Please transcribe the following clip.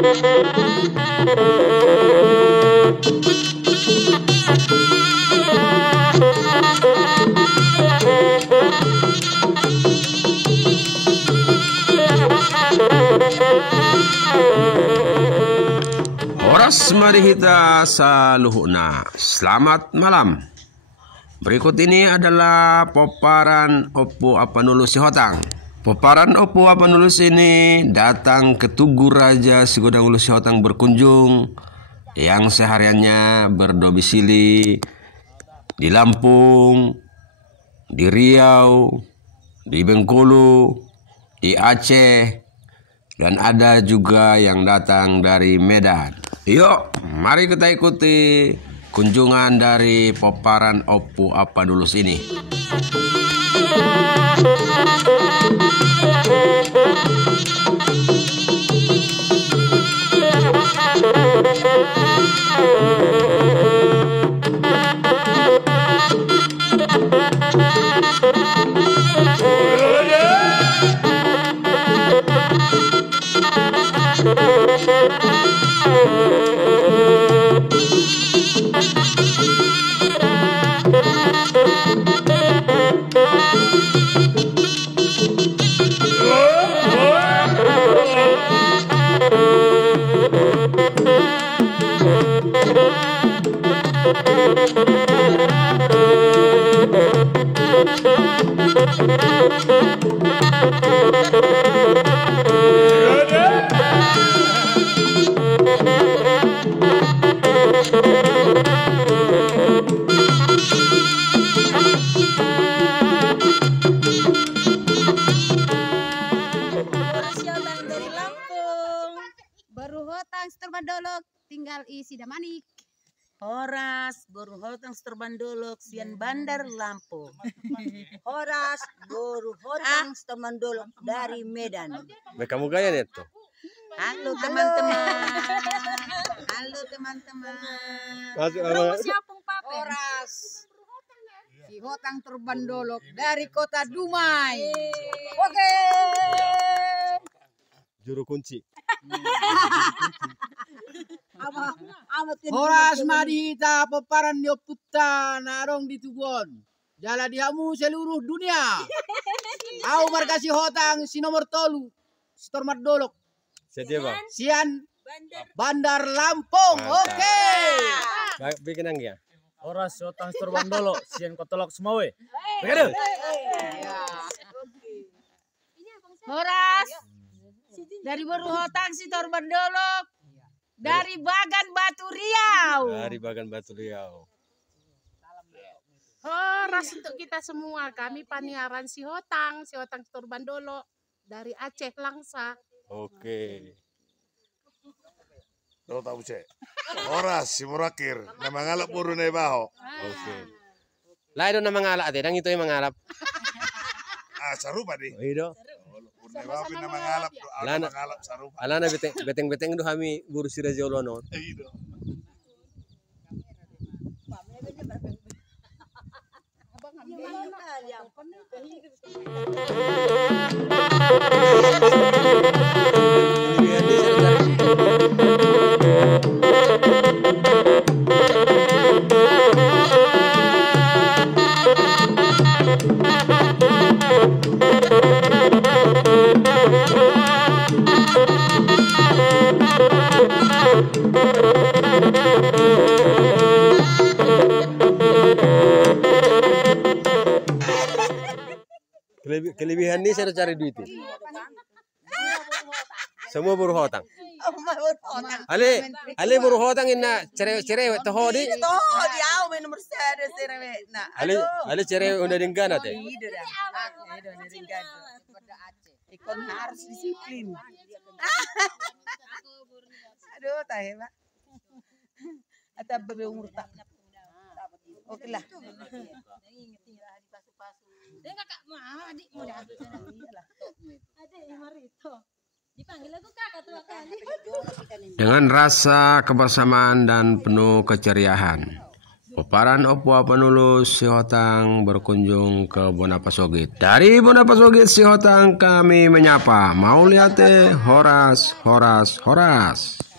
Horas marihita sa luhuna. Selamat malam. Berikut ini adalah poparan Opu Apanulus Sihotang. Poparan Opu Apanulus ini datang ke Tugu Raja Sigodang Ulu Sihotang berkunjung, yang sehariannya berdomisili di Lampung, di Riau, di Bengkulu, di Aceh, dan ada juga yang datang dari Medan. Yuk, mari kita ikuti kunjungan dari poparan Opu Apanulus ini. Bandolok tinggal isi damanik. Horas guru hotang Bandolok sian Bandar Lampung. Horas guru hotang Bandolok dari Medan. Kamu gaya itu. Halo teman-teman. Halo teman-teman. Siapung pape. Horas si hotang Bandolok dari kota Dumai. Oke. Juru kunci. Horas madihita peparan Yoputa narong di Tugon. Jala dihamu seluruh dunia. Au markasi hotang si nomor tolu Stormat Dolok. Sian Bandar Lampung. Oke. Bikin ya. Horas hotang Stormat Dolok sian Kotolok Semawe. Begitu. Horas dari baru hotang si Bandolok. Dari Bagan Batu Riau. Dari Bagan Batu Riau. Horas untuk kita semua. Kami paniaran si hotang Bandolok dari Aceh Langsa. Oke. Tahu tahu cek. Horas si Murakir. Nama ngalap buru nebaho. Oke. Lain nama ngalap ate, dang itu yang mengalap. Sarupa deh. Iya. Nebaho nama ngalap. Ngalap sarupa. Alana beteng do kami guru siraja ulono. Iya. Kelebihan ini saya cari duit. Semua buruh hutang. Ale buruh hutang ina cerewet toh di. Toh di au nomor sada cerewet na. Ale cerewet udah dinggan ate. Ikon harus disiplin. Aduh, tahe pak. Atau berumur tak. Oke lah. Dan kakak mau adik mau adik Marito. Dipanggil aku kakak tua kali. Dengan rasa kebersamaan dan penuh keceriaan, Peparan Opua Panulus si Hotang berkunjung ke Bonapasogit. Dari Bonapasogit si Hotang kami menyapa. Mau lihat Horas.